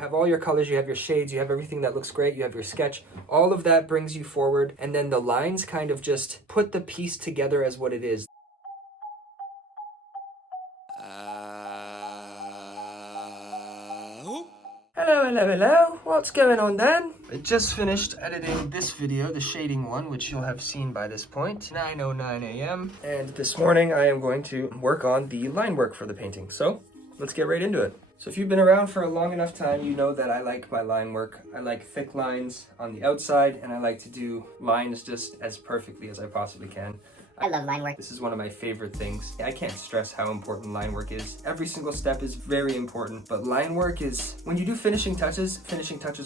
have all your colors, you have your shades, you have everything that looks great, you have your sketch. All of that brings you forward, and then the lines kind of just put the piece together as what it is. Hello, what's going on then? I just finished editing this video, the shading one, which you'll have seen by this point, 9:09 a.m. And this morning I am going to work on the line work for the painting. So let's get right into it. So if you've been around for a long enough time, you know that I like my line work. I like thick lines on the outside, and I like to do lines just as perfectly as I possibly can. I love line work. This is one of my favorite things. I can't stress how important line work is. Every single step is very important, but line work is, when you do finishing touches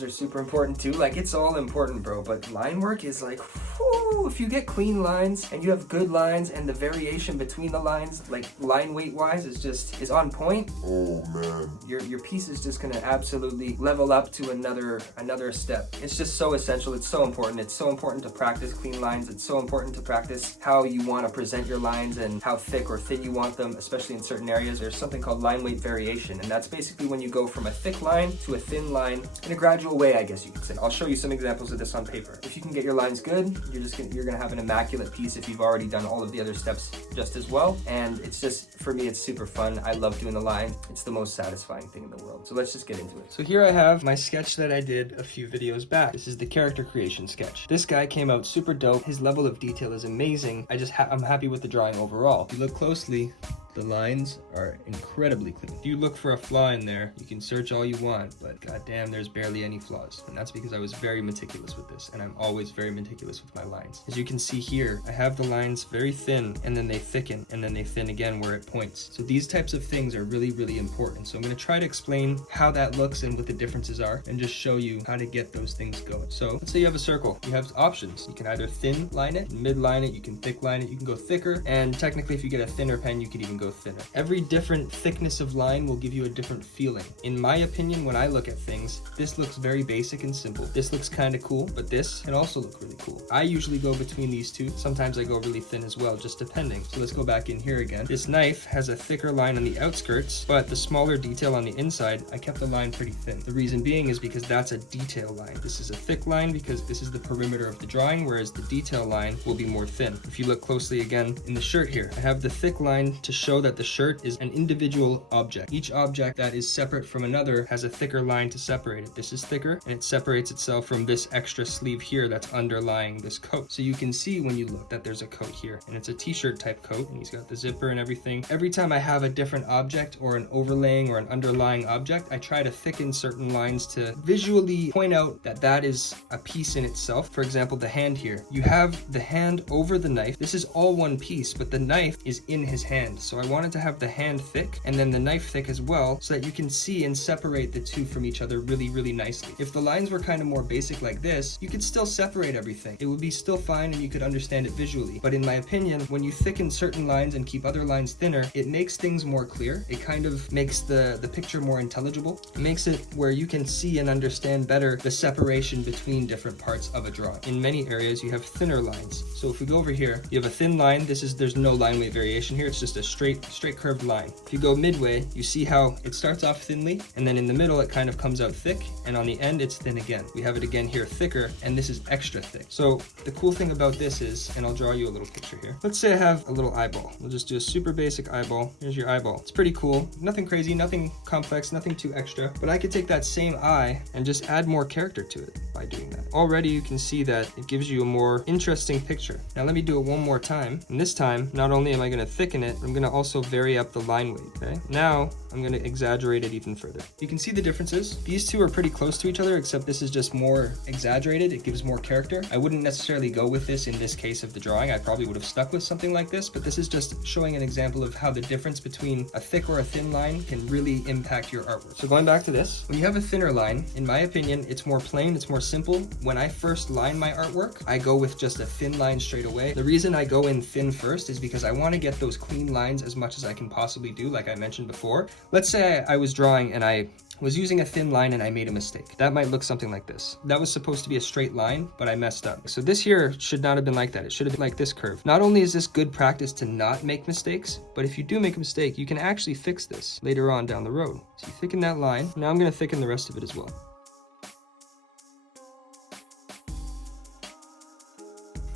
are super important too. Like, it's all important, bro, but line work is like, whew, if you get clean lines and you have good lines and the variation between the lines, like line weight wise, is on point. Oh man. Your piece is just gonna absolutely level up to another step. It's just so essential. It's so important. It's so important to practice clean lines. It's so important to practice how you want to present your lines and how thick or thin you want them, especially in certain areas. There's something called line weight variation, and that's basically when you go from a thick line to a thin line in a gradual way, I guess you could say. I'll show you some examples of this on paper. If you can get your lines good, you're gonna have an immaculate piece if you've already done all of the other steps just as well. And it's just, for me, it's super fun. I love doing the line. It's the most satisfying thing in the world. So let's just get into it. So here I have my sketch that I did a few videos back. This is the character creation sketch. This guy came out super dope. His level of detail is amazing. I'm happy with the drawing overall. If you look closely, the lines are incredibly clean. If you look for a flaw in there, you can search all you want, but goddamn, there's barely any flaws. And that's because I was very meticulous with this, and I'm always very meticulous with my lines. As you can see here, I have the lines very thin, and then they thicken, and then they thin again where it points. So these types of things are really, really important. So I'm gonna try to explain how that looks and what the differences are, and just show you how to get those things going. So let's say you have a circle. You have options. You can either thin line it, mid line it, you can thick line it, you can go thicker, and technically if you get a thinner pen, you can even go thinner. Every different thickness of line will give you a different feeling. In my opinion, when I look at things, this looks very basic and simple. This looks kind of cool, but this can also look really cool. I usually go between these two. Sometimes I go really thin as well, just depending. So let's go back in here again. This knife has a thicker line on the outskirts, but the smaller detail on the inside, I kept the line pretty thin. The reason being is because that's a detail line. This is a thick line because this is the perimeter of the drawing, whereas the detail line will be more thin. If you look closely again in the shirt here, I have the thick line to show that the shirt is an individual object. Each object that is separate from another has a thicker line to separate it. This is thicker, and it separates itself from this extra sleeve here that's underlying this coat. So you can see when you look that there's a coat here, and it's a t-shirt type coat, and he's got the zipper and everything. Every time I have a different object or an overlaying or an underlying object, I try to thicken certain lines to visually point out that that is a piece in itself. For example, the hand here. You have the hand over the knife. This is all one piece, but the knife is in his hand. So I wanted to have the hand thick and then the knife thick as well, so that you can see and separate the two from each other really, really nicely. If the lines were kind of more basic like this, you could still separate everything. It would be still fine and you could understand it visually. But in my opinion, when you thicken certain lines and keep other lines thinner, it makes things more clear. It kind of makes the picture more intelligible. It makes it where you can see and understand better the separation between different parts of a drawing. In many areas, you have thinner lines. So if we go over here, you have a thin line. There's no line weight variation here. It's just a straight curved line. If you go midway, you see how it starts off thinly, and then in the middle it kind of comes out thick, and on the end it's thin again. We have it again here thicker, and this is extra thick. So the cool thing about this is, and I'll draw you a little picture here. Let's say I have a little eyeball. We'll just do a super basic eyeball. Here's your eyeball. It's pretty cool. Nothing crazy, nothing complex, nothing too extra, but I could take that same eye and just add more character to it by doing that. Already you can see that it gives you a more interesting picture. Now let me do it one more time, and this time not only am I going to thicken it, I'm going to also vary up the line weight. Okay, now I'm going to exaggerate it even further. You can see the differences. These two are pretty close to each other, except this is just more exaggerated. It gives more character. I wouldn't necessarily go with this in this case of the drawing. I probably would have stuck with something like this, but this is just showing an example of how the difference between a thick or a thin line can really impact your artwork. So going back to this, when you have a thinner line, in my opinion, it's more plain, it's more simple. When I first line my artwork, I go with just a thin line straight away. The reason I go in thin first is because I want to get those clean lines as much as I can possibly do, like I mentioned before. Let's say I was drawing and I was using a thin line and I made a mistake. That might look something like this. That was supposed to be a straight line, but I messed up. So this here should not have been like that. It should have been like this curve. Not only is this good practice to not make mistakes, but if you do make a mistake, you can actually fix this later on down the road. So you thicken that line. Now I'm gonna thicken the rest of it as well.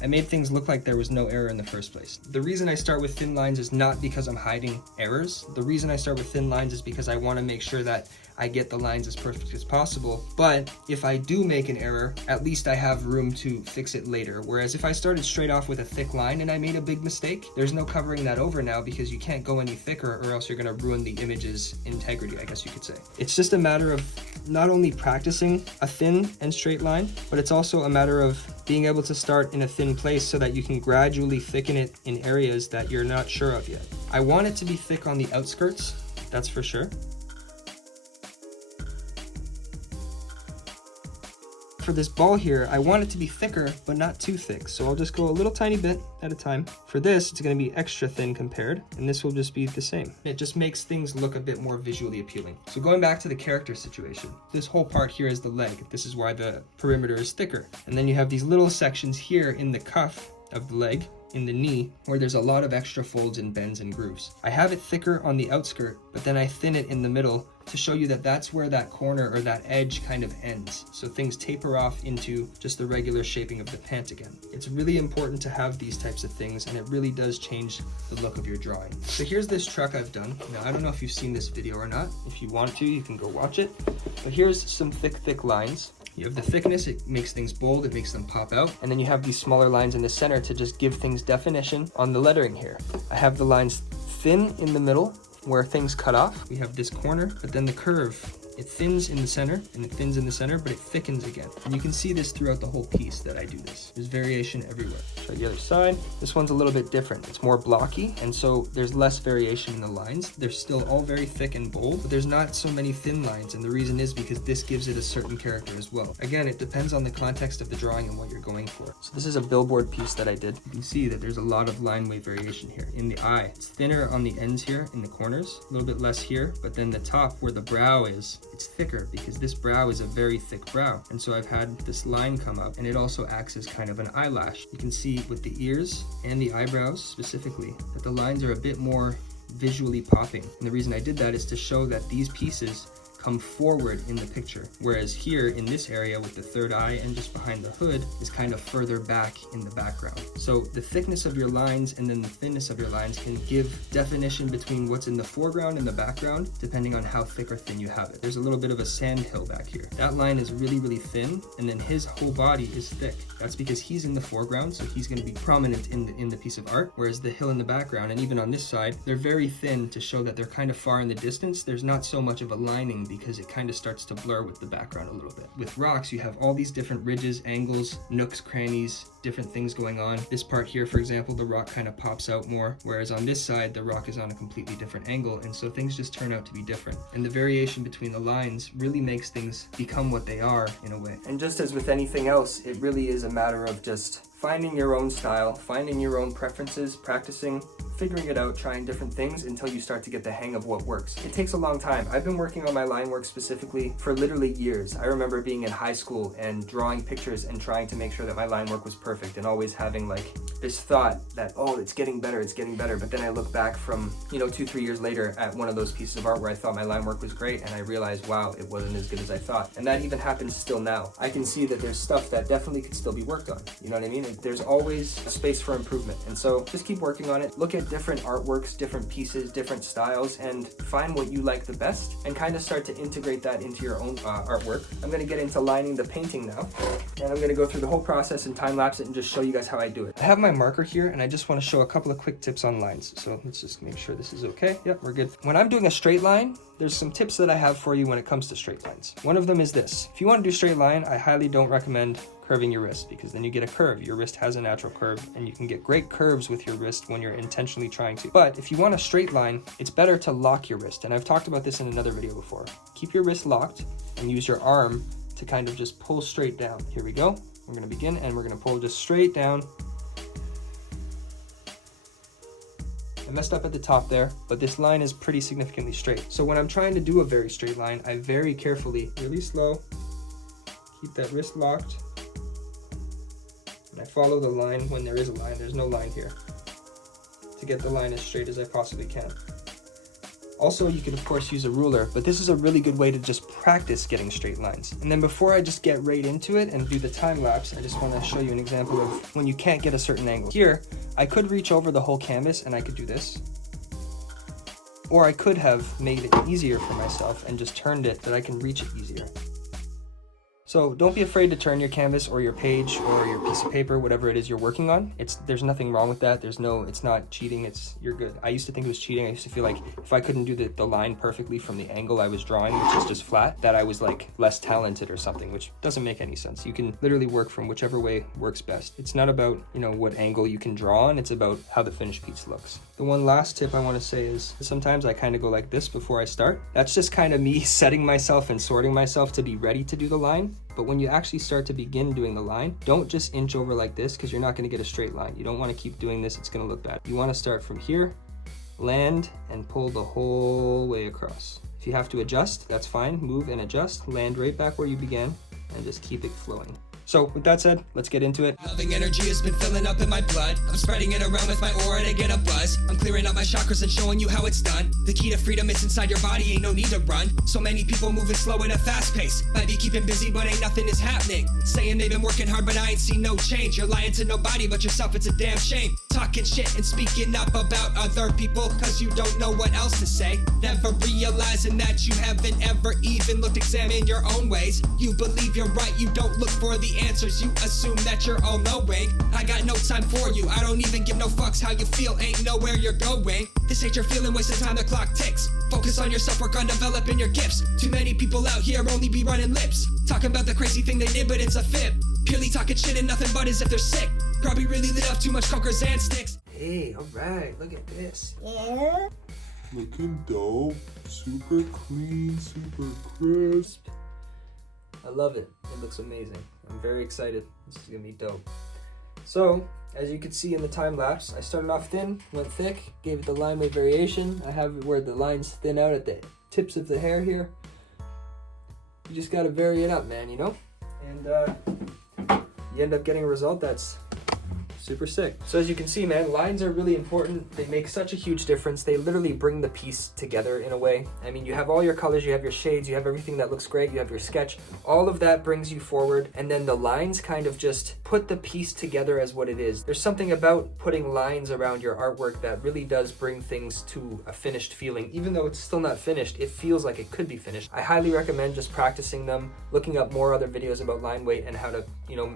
I made things look like there was no error in the first place. The reason I start with thin lines is not because I'm hiding errors. The reason I start with thin lines is because I want to make sure that I get the lines as perfect as possible. But if I do make an error, at least I have room to fix it later. Whereas if I started straight off with a thick line and I made a big mistake, there's no covering that over now because you can't go any thicker or else you're going to ruin the image's integrity, I guess you could say. It's just a matter of not only practicing a thin and straight line, but it's also a matter of being able to start in a thin place so that you can gradually thicken it in areas that you're not sure of yet. I want it to be thick on the outskirts, that's for sure. For this ball here, I want it to be thicker, but not too thick. So I'll just go a little tiny bit at a time. For this, it's gonna be extra thin compared, and this will just be the same. It just makes things look a bit more visually appealing. So going back to the character situation, this whole part here is the leg. This is why the perimeter is thicker. And then you have these little sections here in the cuff of the leg, in the knee, where there's a lot of extra folds and bends and grooves. I have it thicker on the outskirt, but then I thin it in the middle to show you that that's where that corner or that edge kind of ends. So things taper off into just the regular shaping of the pant again. It's really important to have these types of things, and it really does change the look of your drawing. So here's this truck I've done. Now, I don't know if you've seen this video or not. If you want to, you can go watch it. But here's some thick lines. You have the thickness, it makes things bold, it makes them pop out. And then you have these smaller lines in the center to just give things definition on the lettering here. I have the lines thin in the middle where things cut off. We have this corner, but then the curve, it thins in the center and it thins in the center, but it thickens again. And you can see this throughout the whole piece that I do this. There's variation everywhere. Try the other side. This one's a little bit different. It's more blocky, and so there's less variation in the lines. They're still all very thick and bold, but there's not so many thin lines, and the reason is because this gives it a certain character as well. Again, it depends on the context of the drawing and what you're going for. So this is a billboard piece that I did. You can see that there's a lot of line weight variation here. In the eye, it's thinner on the ends here, in the corners, a little bit less here, but then the top where the brow is, it's thicker because this brow is a very thick brow. And so I've had this line come up, and it also acts as kind of an eyelash. You can see with the ears and the eyebrows specifically that the lines are a bit more visually popping. And the reason I did that is to show that these pieces come forward in the picture, whereas here in this area with the third eye and just behind the hood is kind of further back in the background. So the thickness of your lines and then the thinness of your lines can give definition between what's in the foreground and the background depending on how thick or thin you have it. There's a little bit of a sand hill back here. That line is really thin, and then his whole body is thick. That's because he's in the foreground, so he's going to be prominent in the piece of art, whereas the hill in the background and even on this side, they're very thin to show that they're kind of far in the distance. There's not so much of a lining because it kind of starts to blur with the background a little bit. With rocks, you have all these different ridges, angles, nooks, crannies, different things going on. This part here, for example, the rock kind of pops out more, whereas on this side, the rock is on a completely different angle, and so things just turn out to be different. And the variation between the lines really makes things become what they are in a way. And just as with anything else, it really is a matter of just finding your own style, finding your own preferences, practicing, figuring it out, trying different things until you start to get the hang of what works. It takes a long time. I've been working on my line work specifically for literally years. I remember being in high school and drawing pictures and trying to make sure that my line work was perfect and always having like this thought that, oh, it's getting better. But then I look back from, 2-3 years later at one of those pieces of art where I thought my line work was great and I realized, wow, it wasn't as good as I thought. And that even happens still now. I can see that there's stuff that definitely could still be worked on. You know what I mean? There's always a space for improvement. And so just keep working on it. Look at different artworks, different pieces, different styles, and find what you like the best and kind of start to integrate that into your own artwork. I'm going to get into lining the painting now, and I'm going to go through the whole process and time lapse it and just show you guys how I do it. I have my marker here, and I just want to show a couple of quick tips on lines. So let's just make sure this is okay. Yep, we're good. When I'm doing a straight line, there's some tips that I have for you when it comes to straight lines. One of them is this. If you want to do straight line, I highly don't recommend curving your wrist, because then you get a curve. Your wrist has a natural curve, and you can get great curves with your wrist when you're intentionally trying to. But if you want a straight line, it's better to lock your wrist. And I've talked about this in another video before. Keep your wrist locked and use your arm to kind of just pull straight down. Here we go. We're going to begin, and we're going to pull just straight down. I messed up at the top there, but this line is pretty significantly straight. So when I'm trying to do a very straight line, I very carefully, really slow, keep that wrist locked, and I follow the line when there is a line. There's no line here, to get the line as straight as I possibly can. Also, you can of course use a ruler, but this is a really good way to just practice getting straight lines. And then before I just get right into it and do the time lapse, I just want to show you an example of when you can't get a certain angle. Here, I could reach over the whole canvas and I could do this. Or I could have made it easier for myself and just turned it that I can reach it easier. So don't be afraid to turn your canvas or your page or your piece of paper, whatever it is you're working on. There's nothing wrong with that. It's not cheating, you're good. I used to think it was cheating. I used to feel like if I couldn't do the line perfectly from the angle I was drawing, which is just flat, that I was like less talented or something, which doesn't make any sense. You can literally work from whichever way works best. It's not about, what angle you can draw on, it's about how the finished piece looks. The one last tip I want to say is sometimes I kind of go like this before I start. That's just kind of me setting myself and sorting myself to be ready to do the line. But when you actually start to begin doing the line, don't just inch over like this because you're not going to get a straight line. You don't want to keep doing this, it's going to look bad. You want to start from here, land, and pull the whole way across. If you have to adjust, that's fine. Move and adjust, land right back where you began, and just keep it flowing. So with that said, let's get into it. Loving energy has been filling up in my blood. I'm spreading it around with my aura to get a buzz. I'm clearing out my chakras and showing you how it's done. The key to freedom is inside your body, ain't no need to run. So many people moving slow at a fast pace. Might be keeping busy, but ain't nothing is happening. Saying they've been working hard, but I ain't seen no change. You're lying to nobody but yourself, it's a damn shame. Talking shit and speaking up about other people, cause you don't know what else to say. Never realizing that you haven't ever even looked, examine your own ways. You believe you're right, you don't look for the answers. You assume that you're all knowing. I got no time for you, I don't even give no fucks how you feel, ain't nowhere you're going. This ain't your feeling, wasting time, the clock ticks. Focus on yourself, work on developing your gifts. Too many people out here only be running lips, talking about the crazy thing they did, but it's a fib. Purely talking shit and nothing but as if they're sick. Probably really lit up too much cokers and sticks. Hey, alright, look at this. Yeah. Looking dope, super clean, super crisp. I love it. It looks amazing. I'm very excited. This is gonna be dope. So, as you can see in the time lapse, I started off thin, went thick, gave it the line weight variation. I have it where the lines thin out at the tips of the hair here. You just gotta vary it up, man, And you end up getting a result that's super sick. So as you can see, man, lines are really important. They make such a huge difference. They literally bring the piece together in a way. I mean, you have all your colors, you have your shades, you have everything that looks great, you have your sketch. All of that brings you forward, and then the lines kind of just put the piece together as what it is. There's something about putting lines around your artwork that really does bring things to a finished feeling. Even though it's still not finished, it feels like it could be finished. I highly recommend just practicing them, looking up more other videos about line weight and how to,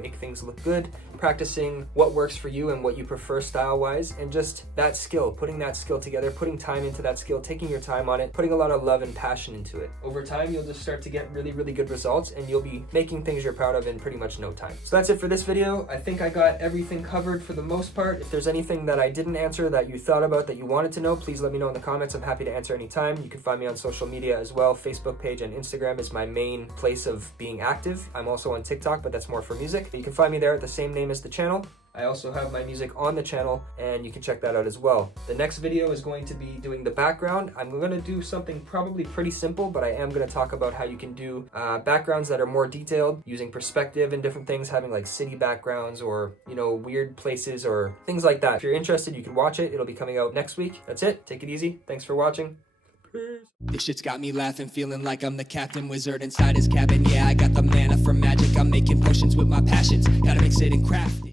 make things look good, practicing what works for you and what you prefer style-wise, and just that skill, putting that skill together, putting time into that skill, taking your time on it, putting a lot of love and passion into it. Over time, you'll just start to get really, really good results, and you'll be making things you're proud of in pretty much no time. So that's it for this video. I think I got everything covered for the most part. If there's anything that I didn't answer that you thought about that you wanted to know, please let me know in the comments. I'm happy to answer anytime. You can find me on social media as well. Facebook page and Instagram is my main place of being active. I'm also on TikTok, but that's more for music. You can find me there at the same name as the channel. I also have my music on the channel, and you can check that out as well. The next video is going to be doing the background. I'm going to do something probably pretty simple, but I am going to talk about how you can do backgrounds that are more detailed, using perspective and different things, having like city backgrounds or, weird places or things like that. If you're interested, you can watch it. It'll be coming out next week. That's it. Take it easy. Thanks for watching. Peace. This shit's got me laughing, feeling like I'm the captain wizard inside his cabin. Yeah, I got the mana for magic, I'm making potions with my passions. Gotta mix it and craft it.